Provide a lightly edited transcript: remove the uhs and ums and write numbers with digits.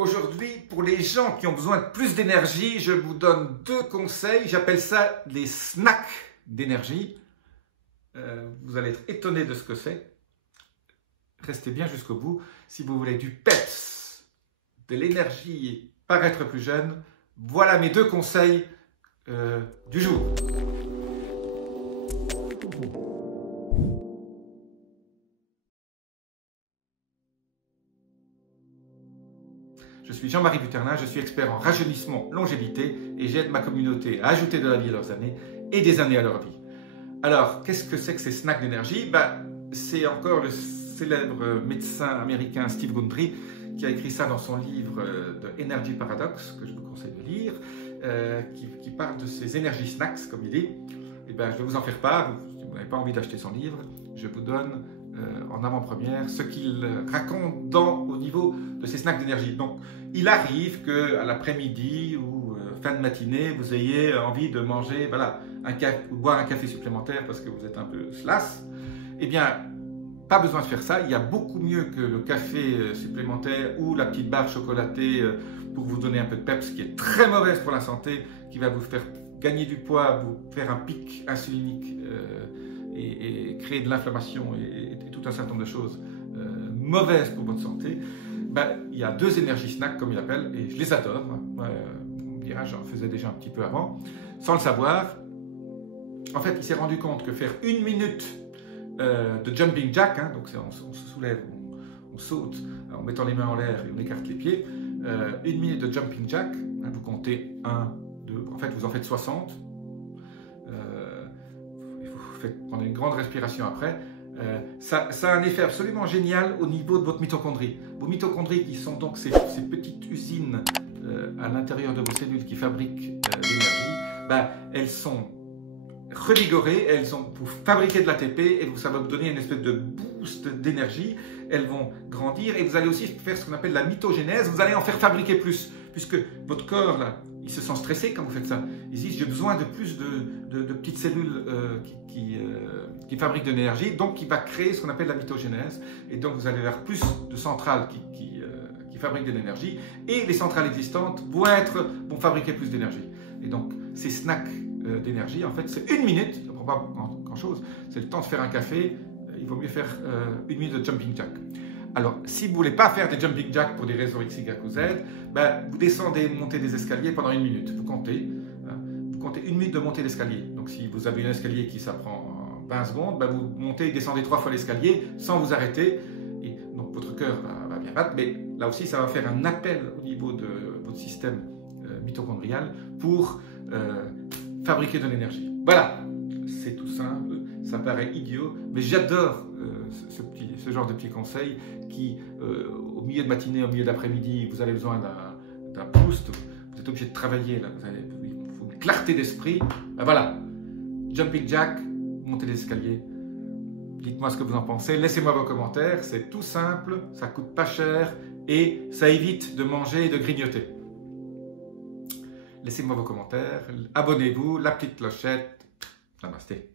Aujourd'hui, pour les gens qui ont besoin de plus d'énergie, je vous donne 2 conseils. J'appelle ça les snacks d'énergie. Vous allez être étonné de ce que c'est. Restez bien jusqu'au bout. Si vous voulez du peps, de l'énergie et paraître plus jeune, voilà mes 2 conseils du jour. Je suis Jean-Marie Buterlin, je suis expert en rajeunissement, longévité et j'aide ma communauté à ajouter de la vie à leurs années et des années à leur vie. Alors, qu'est-ce que c'est que ces snacks d'énergie? C'est encore le célèbre médecin américain Steve Gundry qui a écrit ça dans son livre The Energy Paradox, que je vous conseille de lire, qui parle de ces énergie snacks, comme il dit. Je vais vous en faire part. Si vous n'avez pas envie d'acheter son livre, je vous donne en avant-première ce qu'il raconte au niveau de ces snacks d'énergie. Donc, il arrive qu'à l'après-midi ou fin de matinée, vous ayez envie de manger ou boire un café supplémentaire parce que vous êtes un peu slass. Eh bien, pas besoin de faire ça. Il y a beaucoup mieux que le café supplémentaire ou la petite barre chocolatée pour vous donner un peu de peps, qui est très mauvaise pour la santé, qui va vous faire gagner du poids, vous faire un pic insulinique et créer de l'inflammation et tout un certain nombre de choses mauvaises pour votre santé. Il y a 2 énergies snacks, comme il appelle, et je les adore. On me dira, j'en faisais déjà un petit peu avant, sans le savoir. En fait, il s'est rendu compte que faire 1 minute de jumping jack, donc on se soulève, on saute en mettant les mains en l'air et on écarte les pieds. 1 minute de jumping jack, vous comptez 1, 2, en fait vous en faites 60. Vous prenez une grande respiration après. Ça a un effet absolument génial au niveau de votre mitochondrie. Vos mitochondries, qui sont donc ces petites usines à l'intérieur de vos cellules qui fabriquent l'énergie, elles sont revigorées, elles vont fabriquer de l'ATP et ça va vous donner une espèce de boost d'énergie. Elles vont grandir et vous allez aussi faire ce qu'on appelle la mitogénèse. Vous allez en faire fabriquer plus, puisque votre corps, il se sent stressé quand vous faites ça. Il se dit, j'ai besoin de plus de petites cellules qui fabriquent de l'énergie, donc il va créer ce qu'on appelle la mitogénèse. Et donc vous allez avoir plus de centrales qui fabriquent de l'énergie, et les centrales existantes vont fabriquer plus d'énergie. Et donc ces snacks d'énergie, en fait, c'est 1 minute, ça ne prend pas grand-chose, c'est le temps de faire un café, il vaut mieux faire 1 minute de jumping jack. Alors, si vous ne voulez pas faire des jumping jacks pour des raisons X, Y ou Z, vous descendez, montez des escaliers pendant 1 minute. Vous comptez 1 minute de monter l'escalier. Donc, si vous avez un escalier qui ça prend 20 secondes, vous montez et descendez 3 fois l'escalier sans vous arrêter. Et donc, votre cœur va bien battre, mais là aussi, ça va faire un appel au niveau de votre système mitochondrial pour fabriquer de l'énergie. Voilà, c'est tout simple, ça paraît idiot, mais j'adore ce genre de petits conseils qui, au milieu de matinée, au milieu d'après-midi, vous avez besoin d'un boost, vous êtes obligé de travailler, il faut une clarté d'esprit. Voilà, jumping jack, montez l'escalier. Dites-moi ce que vous en pensez, laissez-moi vos commentaires, c'est tout simple, ça coûte pas cher et ça évite de manger et de grignoter. Laissez-moi vos commentaires, abonnez-vous, la petite clochette. Namasté.